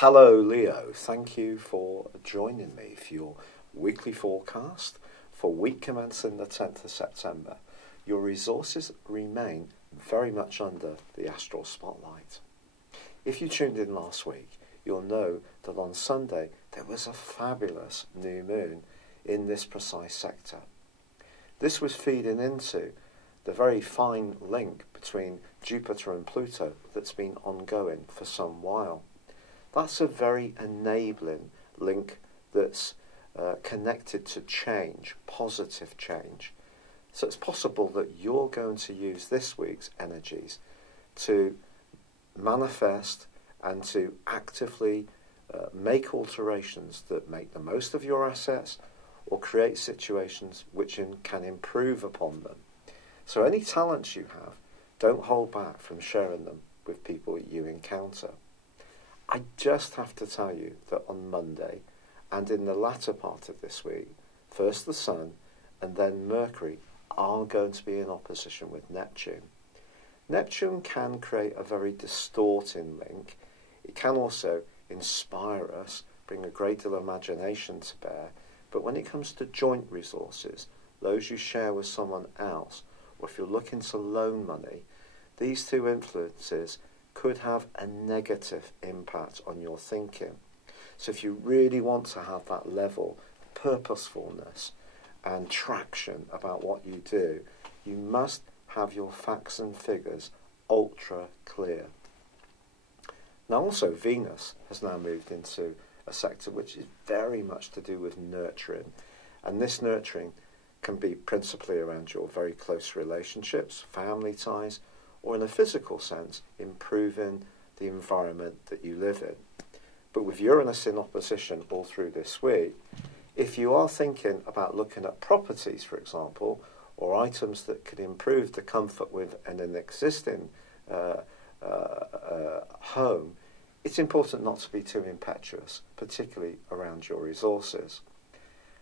Hello Leo, thank you for joining me for your weekly forecast for week commencing the 10th of September. Your resources remain very much under the astral spotlight. If you tuned in last week, you'll know that on Sunday there was a fabulous new moon in this precise sector. This was feeding into the very fine link between Jupiter and Pluto that's been ongoing for some while. That's a very enabling link that's connected to change, positive change. So it's possible that you're going to use this week's energies to manifest and to actively make alterations that make the most of your assets or create situations which can improve upon them. So any talents you have, don't hold back from sharing them with people you encounter. I just have to tell you that on Monday and in the latter part of this week, first the Sun and then Mercury are going to be in opposition with Neptune. Neptune can create a very distorting link. It can also inspire us, bring a great deal of imagination to bear, but when it comes to joint resources, those you share with someone else, or if you're looking to loan money, these two influences could have a negative impact on your thinking. So if you really want to have that level of purposefulness and traction about what you do, you must have your facts and figures ultra clear. Now also Venus has now moved into a sector which is very much to do with nurturing, and this nurturing can be principally around your very close relationships, family ties, or in a physical sense, improving the environment that you live in. But with Uranus in opposition all through this week, if you are thinking about looking at properties, for example, or items that could improve the comfort with an existing home, it's important not to be too impetuous, particularly around your resources.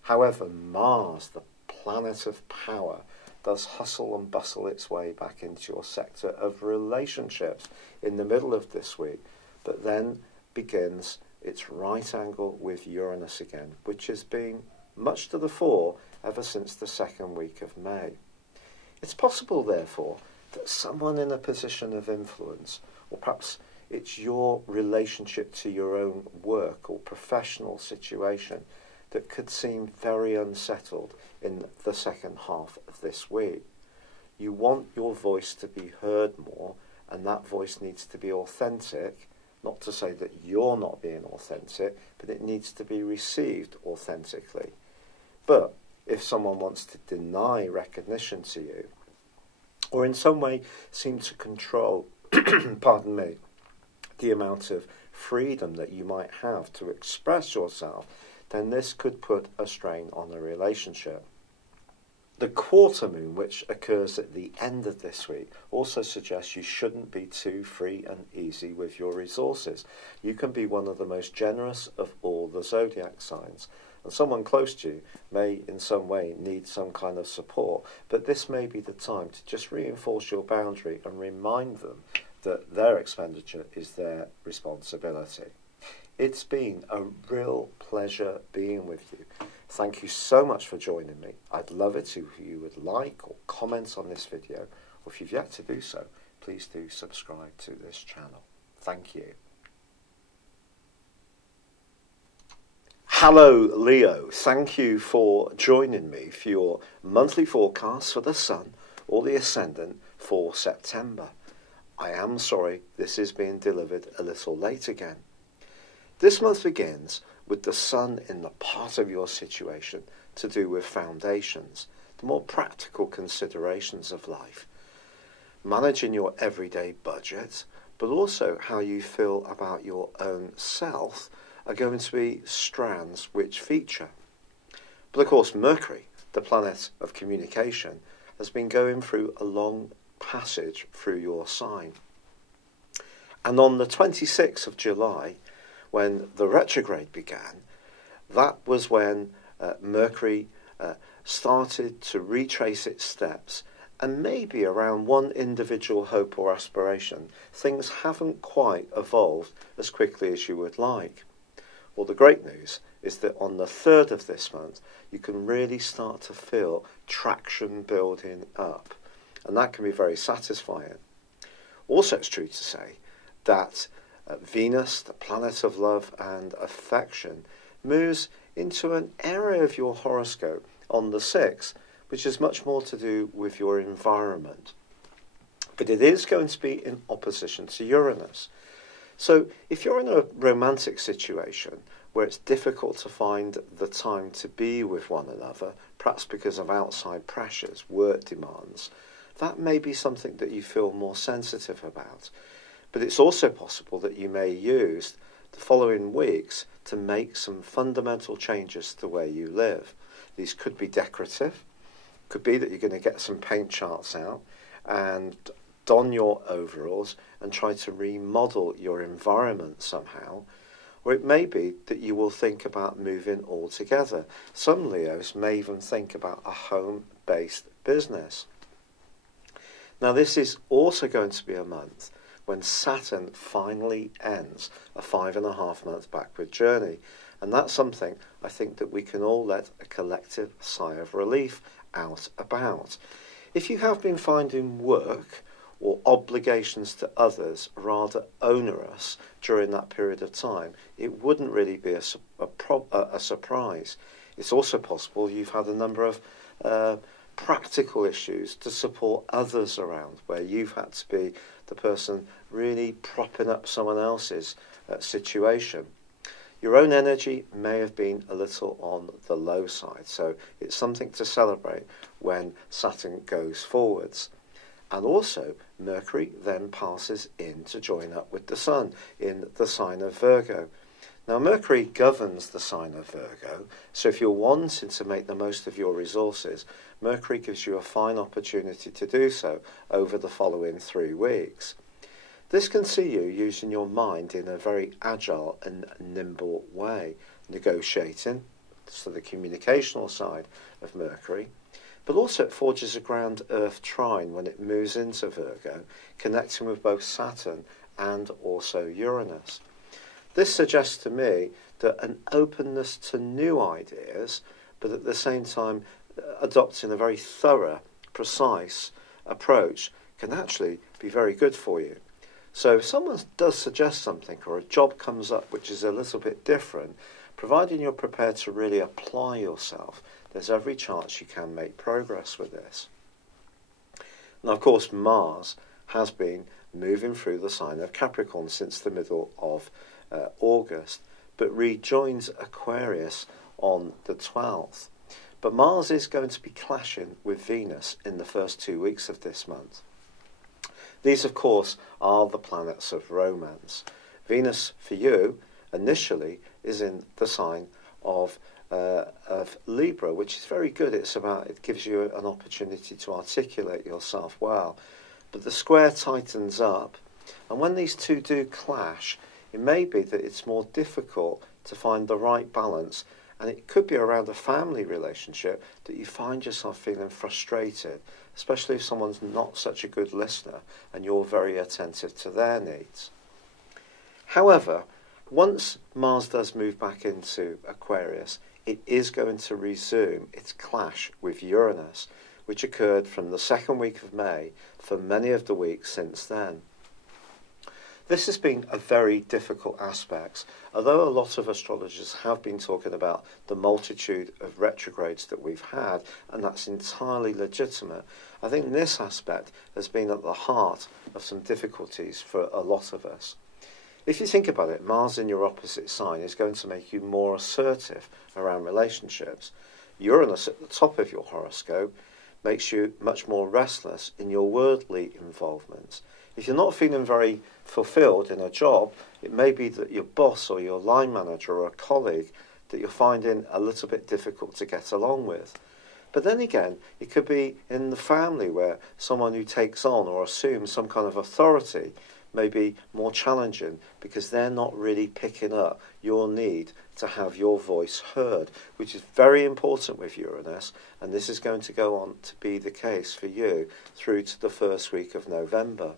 However, Mars, the planet of power, does hustle and bustle its way back into your sector of relationships in the middle of this week, but then begins its right angle with Uranus again, which has been much to the fore ever since the second week of May. It's possible, therefore, that someone in a position of influence, or perhaps it's your relationship to your own work or professional situation, that could seem very unsettled in the second half of this week. You want your voice to be heard more, and that voice needs to be authentic. Not to say that you're not being authentic, but it needs to be received authentically. But if someone wants to deny recognition to you, or in some way seem to control, pardon me, the amount of freedom that you might have to express yourself, then this could put a strain on a relationship. The quarter moon, which occurs at the end of this week, also suggests you shouldn't be too free and easy with your resources. You can be one of the most generous of all the zodiac signs, and someone close to you may in some way need some kind of support, but this may be the time to just reinforce your boundary and remind them that their expenditure is their responsibility. It's been a real pleasure being with you. Thank you so much for joining me. I'd love it if you would like or comment on this video, or if you've yet to do so, please do subscribe to this channel. Thank you. Hello Leo, thank you for joining me for your monthly forecast for the Sun or the Ascendant for September. I am sorry this is being delivered a little late again. This month begins with the Sun in the part of your situation to do with foundations, the more practical considerations of life, managing your everyday budget, but also how you feel about your own self are going to be strands which feature. But of course Mercury, the planet of communication, has been going through a long passage through your sign. And on the 26th of July, when the retrograde began, that was when Mercury started to retrace its steps and maybe around one individual hope or aspiration, things haven't quite evolved as quickly as you would like. Well, the great news is that on the 3rd of this month, you can really start to feel traction building up, and that can be very satisfying. Also, it's true to say that Venus, the planet of love and affection, moves into an area of your horoscope on the 6th, which is much more to do with your environment. But it is going to be in opposition to Uranus. So if you're in a romantic situation where it's difficult to find the time to be with one another, perhaps because of outside pressures, work demands, that may be something that you feel more sensitive about. But it's also possible that you may use the following weeks to make some fundamental changes to the way you live. These could be decorative, could be that you're going to get some paint charts out and don your overalls and try to remodel your environment somehow. Or it may be that you will think about moving altogether. Some Leos may even think about a home-based business. Now, this is also going to be a month when Saturn finally ends a 5.5-month backward journey. And that's something I think that we can all let a collective sigh of relief out about. If you have been finding work or obligations to others rather onerous during that period of time, it wouldn't really be a surprise. It's also possible you've had a number of practical issues to support others around, where you've had to be the person really propping up someone else's situation. Your own energy may have been a little on the low side, so it's something to celebrate when Saturn goes forwards. And also, Mercury then passes in to join up with the Sun in the sign of Virgo. Now, Mercury governs the sign of Virgo, so if you're wanting to make the most of your resources, Mercury gives you a fine opportunity to do so over the following 3 weeks. This can see you using your mind in a very agile and nimble way, negotiating, so the communicational side of Mercury, but also it forges a ground Earth trine when it moves into Virgo, connecting with both Saturn and also Uranus. This suggests to me that an openness to new ideas, but at the same time adopting a very thorough, precise approach, can actually be very good for you. So if someone does suggest something or a job comes up which is a little bit different, providing you're prepared to really apply yourself, there's every chance you can make progress with this. Now, of course, Mars has been moving through the sign of Capricorn since the middle of August, but rejoins Aquarius on the 12th. But Mars is going to be clashing with Venus in the first 2 weeks of this month. These, of course, are the planets of romance. Venus, for you, initially, is in the sign of Libra, which is very good. It gives you an opportunity to articulate yourself well. But the square tightens up, and when these two do clash, it may be that it's more difficult to find the right balance, and it could be around a family relationship that you find yourself feeling frustrated, especially if someone's not such a good listener and you're very attentive to their needs. However, once Mars does move back into Aquarius, it is going to resume its clash with Uranus, which occurred from the 2nd week of May for many of the weeks since then. This has been a very difficult aspect, although a lot of astrologers have been talking about the multitude of retrogrades that we've had, and that's entirely legitimate. I think this aspect has been at the heart of some difficulties for a lot of us. If you think about it, Mars in your opposite sign is going to make you more assertive around relationships. Uranus at the top of your horoscope makes you much more restless in your worldly involvements. If you're not feeling very fulfilled in a job, it may be that your boss or your line manager or a colleague that you're finding a little bit difficult to get along with. But then again, it could be in the family where someone who takes on or assumes some kind of authority may be more challenging because they're not really picking up your need to have your voice heard, which is very important with Uranus, and this is going to go on to be the case for you through to the first week of November.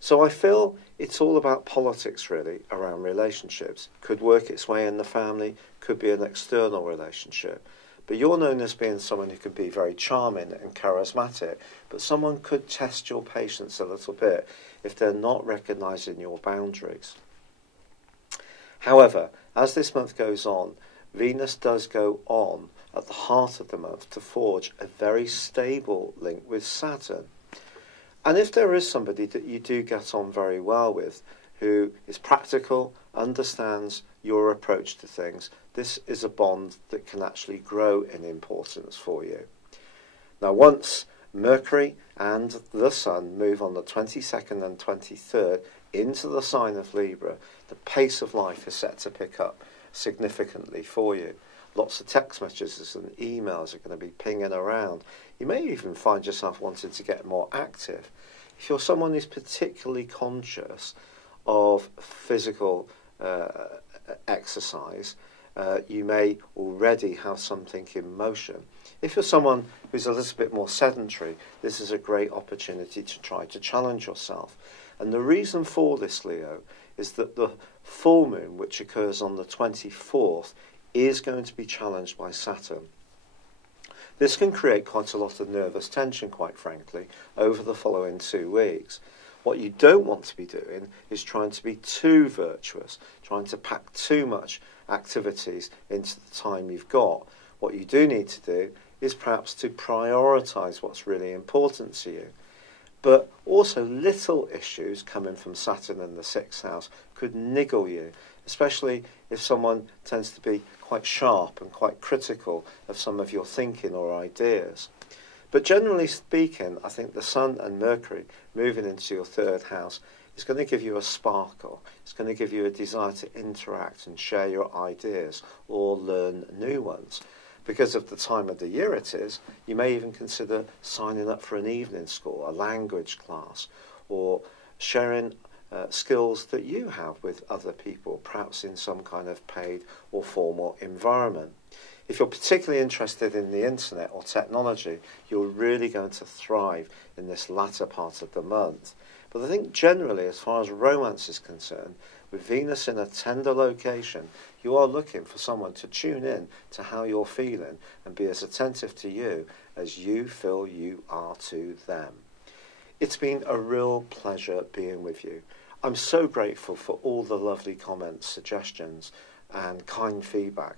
So I feel it's all about politics, really, around relationships. Could work its way in the family, could be an external relationship. But you're known as being someone who can be very charming and charismatic, but someone could test your patience a little bit if they're not recognising your boundaries. However, as this month goes on, Venus does go on at the heart of the month to forge a very stable link with Saturn. And if there is somebody that you do get on very well with, who is practical, understands your approach to things, this is a bond that can actually grow in importance for you. Now, once Mercury and the Sun move on the 22nd and 23rd into the sign of Libra, the pace of life is set to pick up significantly for you. Lots of text messages and emails are going to be pinging around. You may even find yourself wanting to get more active. If you're someone who's particularly conscious of physical exercise, you may already have something in motion. If you're someone who's a little bit more sedentary, this is a great opportunity to try to challenge yourself. And the reason for this, Leo, is that the full moon, which occurs on the 24th, is going to be challenged by Saturn. This can create quite a lot of nervous tension, quite frankly, over the following 2 weeks. What you don't want to be doing is trying to be too virtuous, trying to pack too much activities into the time you've got. What you do need to do is perhaps to prioritise what's really important to you. But also little issues coming from Saturn in the 6th house could niggle you, especially if someone tends to be quite sharp and quite critical of some of your thinking or ideas. But generally speaking, I think the Sun and Mercury moving into your 3rd house is going to give you a sparkle. It's going to give you a desire to interact and share your ideas or learn new ones. Because of the time of the year it is, you may even consider signing up for an evening school, a language class, or sharing skills that you have with other people, perhaps in some kind of paid or formal environment. If you're particularly interested in the internet or technology, you're really going to thrive in this latter part of the month. But I think generally, as far as romance is concerned, with Venus in a tender location, you are looking for someone to tune in to how you're feeling and be as attentive to you as you feel you are to them. It's been a real pleasure being with you. I'm so grateful for all the lovely comments, suggestions, and kind feedback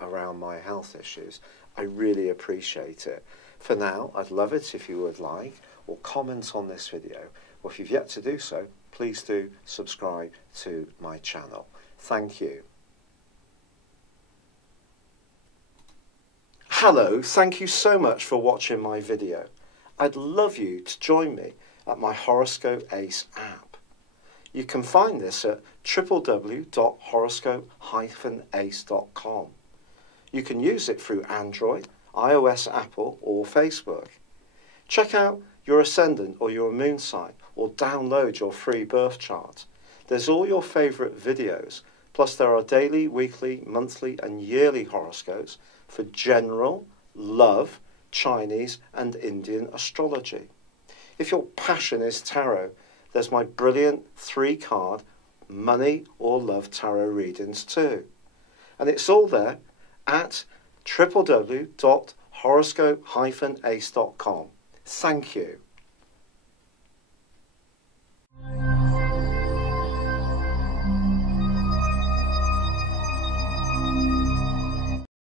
around my health issues. I really appreciate it. For now, I'd love it if you would like or comment on this video, or if you've yet to do so, please do subscribe to my channel. Thank you. Hello, thank you so much for watching my video. I'd love you to join me at my Horoscope ACE app. You can find this at www.horoscope-ace.com. You can use it through Android, iOS, Apple, or Facebook. Check out your ascendant or your moon sign, or download your free birth chart. There's all your favourite videos, plus there are daily, weekly, monthly and yearly horoscopes for general, love, Chinese and Indian astrology. If your passion is tarot, there's my brilliant 3-card money or love tarot readings too. And it's all there at www.horoscope-ace.com. Thank you.